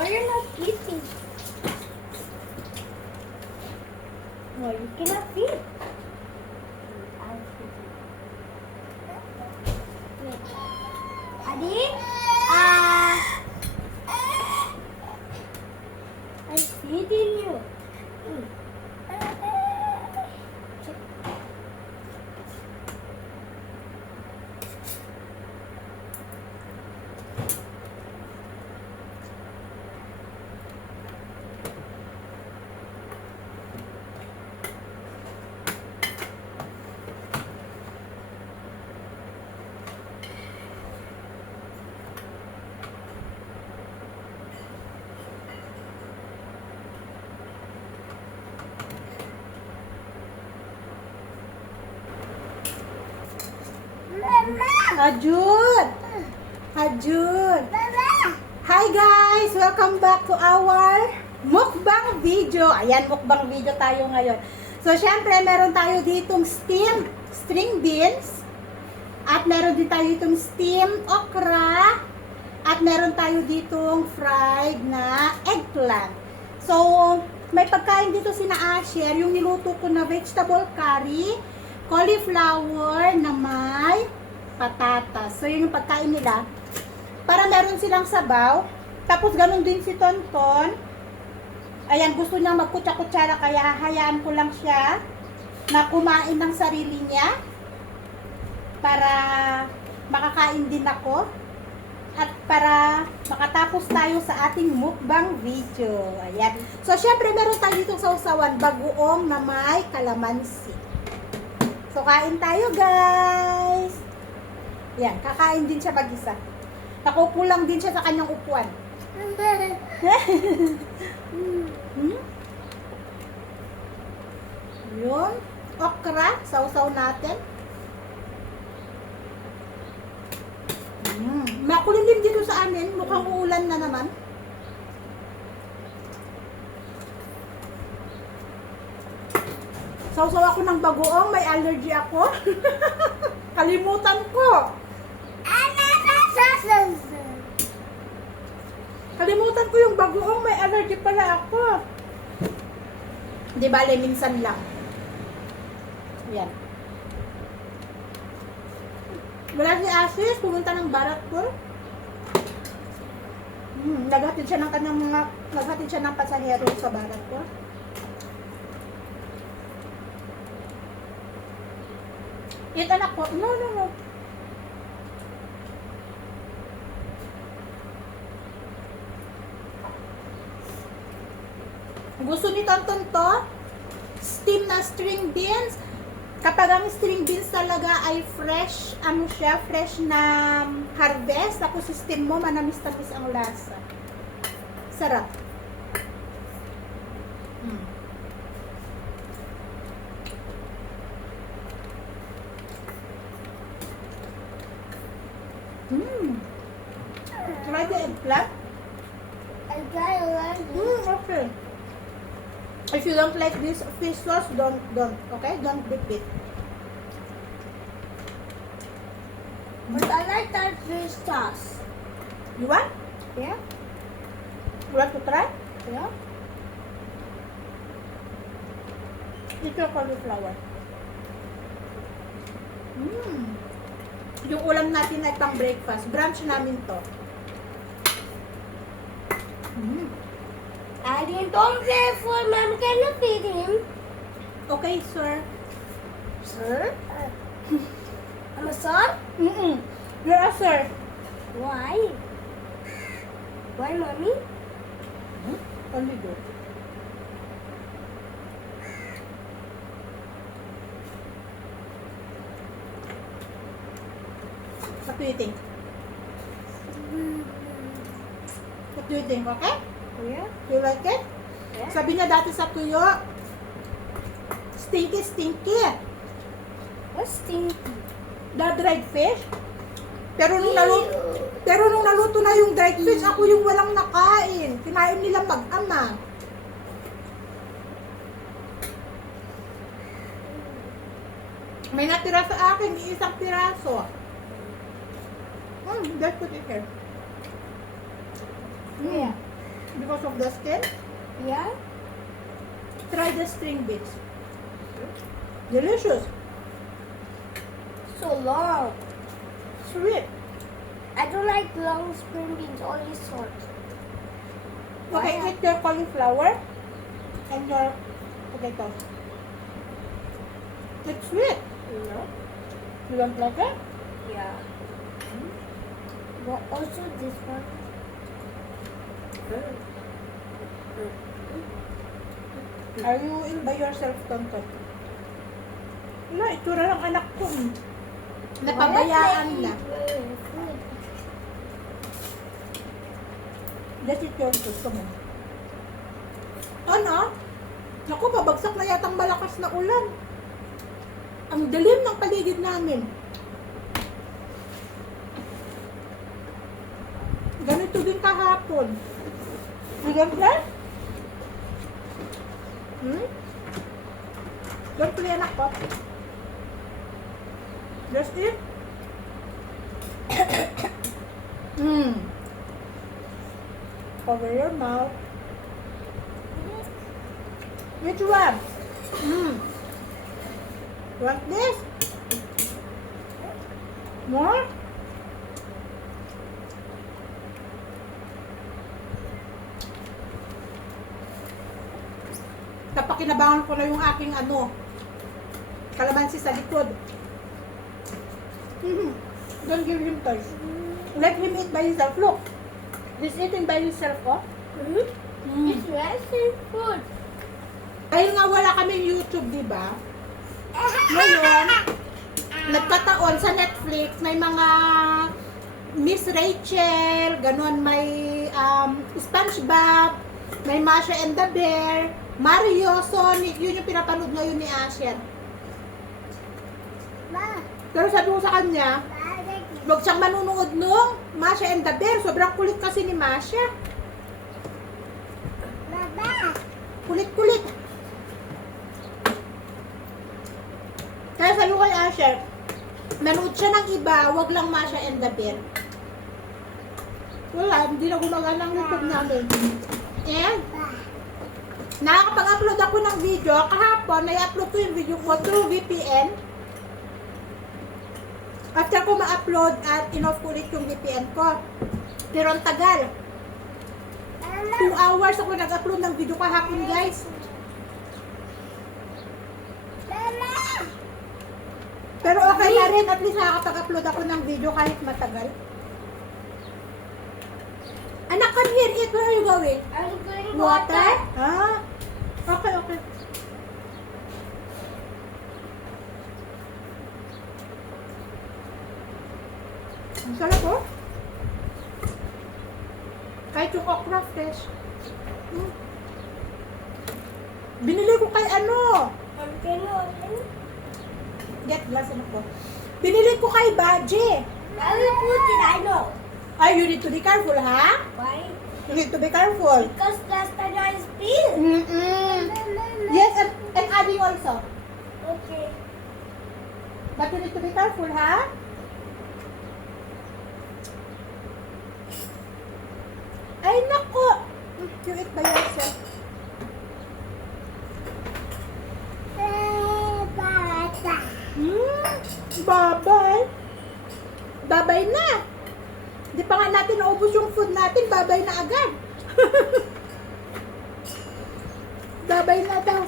No, you're not eating. No, you cannot eat. I'm feeding. Wait. Adi? I'm feeding you. Mm. Hajud! Hajud! Hi guys! Welcome back to our mukbang video. Ayan, mukbang video tayo ngayon. So, syempre, meron tayo ditong steamed string beans. At meron din tayo ditong steamed okra. At meron tayo ditong fried na eggplant. So, may pagkain dito sina Asher. Yung niluto ko na vegetable curry, cauliflower na may patatas. So, yun yung pagkain nila. Para meron silang sabaw. Tapos, ganun din si Tonton. Ayan, gusto niya magkutsa-kutsara. Kaya, hayaan ko lang siya na kumain ng sarili niya. Para makakain din ako. At para makatapos tayo sa ating mukbang video. Ayan. So, syempre, meron tayo ditong sausawan. Bagoong na may kalamansi. So, kain tayo, guys! Yan, kakain din siya mag-isa. Nakupo lang din siya sa kanyang upuan. Yun. Okra, sausaw natin. Makulimlim dito sa amin. Mukhang uulan na naman. Sausaw ako ng bagoong. May allergy ako. Kalimutan ko. Kalimutan ko yung bagoong, may allergy pala ako. Di bale, minsan lang. Yan. Wala si Asis, pumunta ng Baratpur. Naghatid siya ng pasahero sa Baratpur. Eat anak ko. No. Gusto ni Tonton to, steam na string beans. Kapag ang string beans talaga ay fresh, fresh na harvest, tapos steam mo, manamis-tamis ang lasa. Sarap. Try the eggplant. Okay. If you don't like this fish sauce, don't, okay? Don't dip it. But I like that fish sauce. You want? Yeah? You want to try? Yeah? Eat your cauliflower. Yung ulam natin ay pang breakfast. Brunch namin to. Addy, don't play for Mom. Can you feed him? Okay, sir. Sir? I'm a son? You're a sir. Why? Why, Mommy? Only do. What do you think? What do you think, okay? Yeah? You like it? Yeah. Sabi niya dati sa tuyo, stinky. What's stinky? The dried fish. Pero nung naluto na yung dried fish, ako yung walang nakain. Kinain nila mag-ama. May natira sa akin, isang piraso. Let's put it here. Yeah. because of the skin. Yeah? Try the string beans. Delicious. So long. Sweet. I don't like long spring beans, only short. Okay, Why? eat your cauliflower and your potatoes. It's sweet. No? You don't like it? Yeah. But also this one. Are you in by yourself, Tonton? Wala, itsura ng anak ko. Napabayaan na. Just eat your food. Come on. Ano? Naku, pabagsak na yatang malakas na ulan. Ang dilim ng paligid namin. Ganito din kahapon. You don't play? Don't play, anak ko. Just eat. Cover your mouth. Which one? Want this? More? Kapakinabangan ko na yung aking kalamansi sa likod. Don't give him toys. Let him eat by himself. Look. He's eating by himself, oh. It's nice food. Dahil nga wala kaming YouTube, di ba? Ngayon, nagkataon sa Netflix, may mga Miss Rachel, ganun, may SpongeBob, may Masha and the Bear, Mario, Sonic, yun yung pinapanood ngayon ni Asher. Pero sabi ko sa kanya, huwag siyang manunood nung Masha and the Bear. Sobrang kulit kasi ni Masha. Kulit-kulit. Kaya sabi ko kay Asher, manood siya ng iba, wag lang Masha and the Bear. Wala, hindi na gumagana ang YouTube namin. And, nakakapag-upload ako ng video. Kahapon, nai-upload ko yung video ko through VPN. After ko ma-upload at in-off ko ulit yung VPN ko. Pero ang tagal. 2 hours ako nag-upload ng video kahapon, guys. Pero okay na rin, at least nakakapag-upload ako ng video kahit matagal. Anak, come here, eat. Where are you going? I'm going Water? Ah, okay, okay. Ang sarap, oh. Kahit yung okra fresh. Binili ko kay get glass, ano ko. Binili ko kay Baje. I will put it, I know. Ay, you need to be careful, ha? Why? You need to be careful. Because last time I spilled. Yes, and Abby also. Okay. But you need to be careful, ha? Ay, nako! You eat by yourself. Babay. Babay na. Di pa nga natin naubos yung food natin, babay na agad. Babay na daw.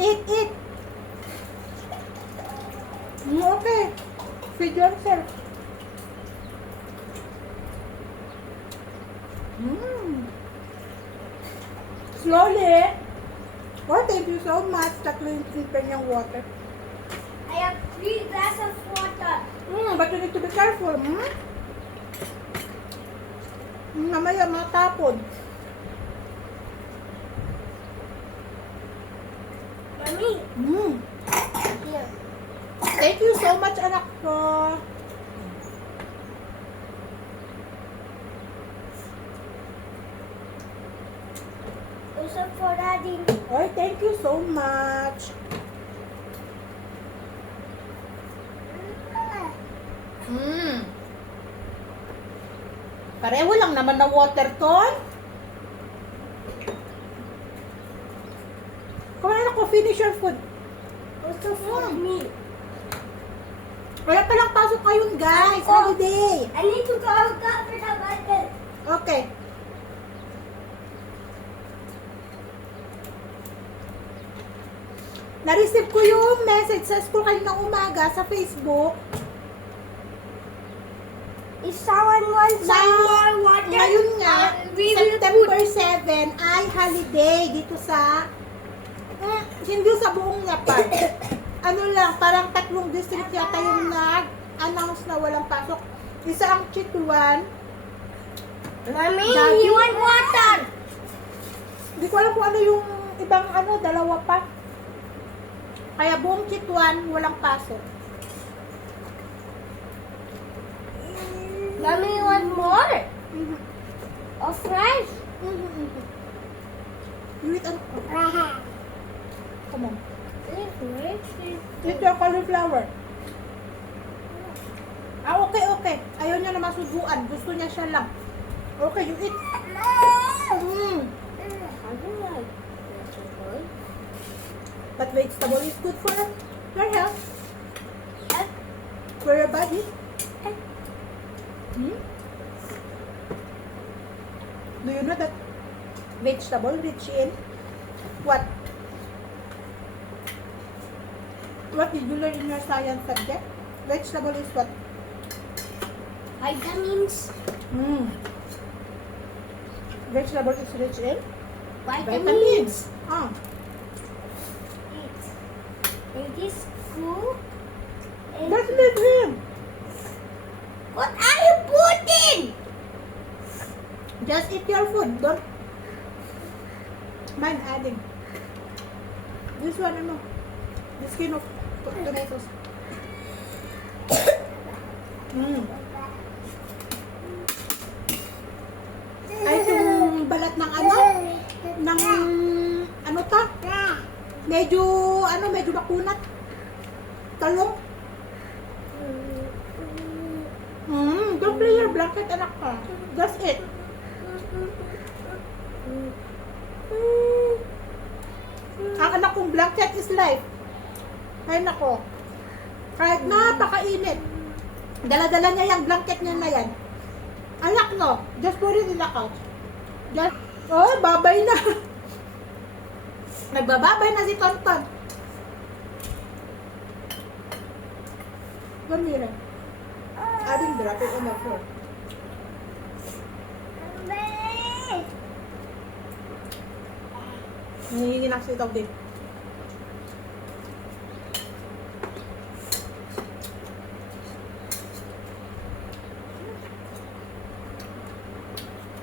Eat. Okay. Feed yourself. Slowly. Oh, thank you so much. Tatlo yung slipper niyang water. I have 3 glasses of water. But you need to be careful. Mamaya matapon. Mommy. Here. Thank you so much, anak ko. Also for Daddy. Oy, thank you so much. Pareho lang naman ng water ton. Kumain ako, finish your food. Also for me. Wala palang pasok ngayon, guys. Holiday. I need to go out for the button. Okay. Na-receive ko yung message sa school kanina umaga sa Facebook. If someone wants Na, some more water, ngayon nga, we will September 7 ay holiday dito sa hindi sa buong Japan. Ano lang, parang 3 district yata yung nag-announce na walang pasok. Isa ang Chitwan. Mommy, Daddy? you want water? Hindi ko alam kung ano yung ibang dalawa pa. Kaya buong Chitwan, walang pasok. Mommy, you want more? Mhm. Of rice? Mhm. You eat ano? Come on. Eat your cauliflower. Okay. Ayaw niya na masubuan. Gusto niya siya lang. Okay, you eat. I don't like vegetable. But vegetable is good for your health. Eh? For your body. Do you know that vegetable rich in what? What did you learn in your science subject? Vegetable is what? Vitamins. Vegetable is rich in Vitamins. Ah. It is food. Let's leave him. What are you putting? Just eat your food. Don't mind adding. This one, the skin of tomatoes. Ay, itong balat ng to? Medyo makunat. Talong. Don't play your blanket, anak ka. Just eat. Ang anak kong blanket is life. Ay nako. Kahit napakainit. Dala-dala niya yung blanket niya na yan. Anak no, just put it in the couch. Just, babay na. Nagbababay na si Tonton. One minute. Adding drop it on the floor. Nanginginak si Tog din.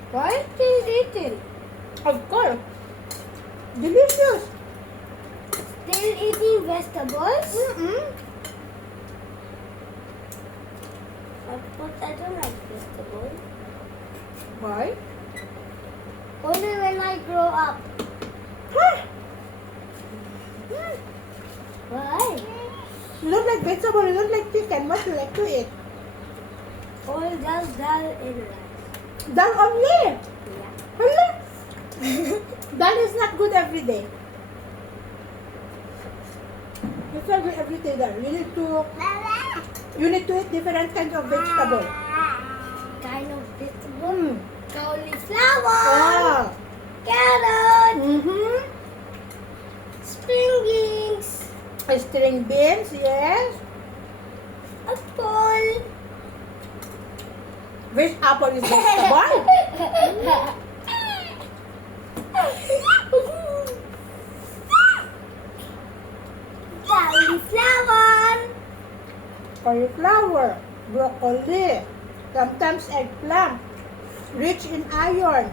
Why is he eating? Of course. Delicious. Still eating vegetables? But I don't like vegetables. Why? Only when I grow up. Why? You don't like vegetable, you don't like chicken. What do you like to eat? Only just dal and rice. Dal only. Yeah. Hala. Dal is not good every day. It's not good every day dal. You need to eat different kinds of vegetable. Kind of vegetable. Cauliflower. Ah. Carrot. String beans. String beans, yes. Apple. Which apple is vegetable? Cauliflower. Cauliflower, broccoli, sometimes eggplant, rich in iron.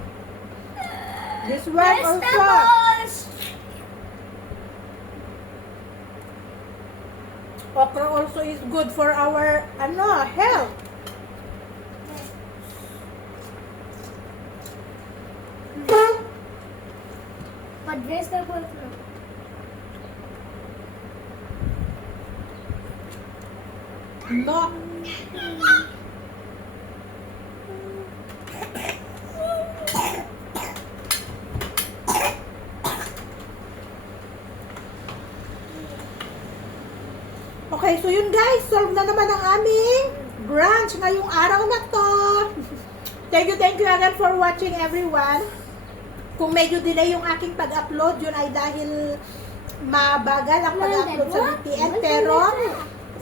This one also. Vegetables. Okra also is good for our health. But vegetables no. No. Okay, so yun guys, solve na naman ang aming brunch ngayong araw na to. Thank you again for watching everyone. Kung medyo delay yung aking pag-upload, yun ay dahil mabagal ang pag-upload sa VPN. Pero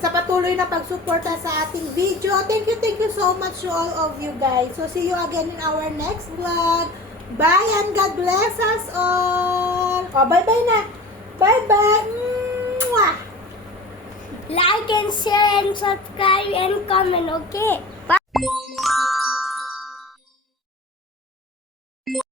sa patuloy na pagsuporta sa ating video, thank you so much to all of you guys. So see you again in our next vlog. Bye and God bless us all. Oh, bye-bye na. Bye-bye. Mwah! Like and share and subscribe and comment, okay? Bye.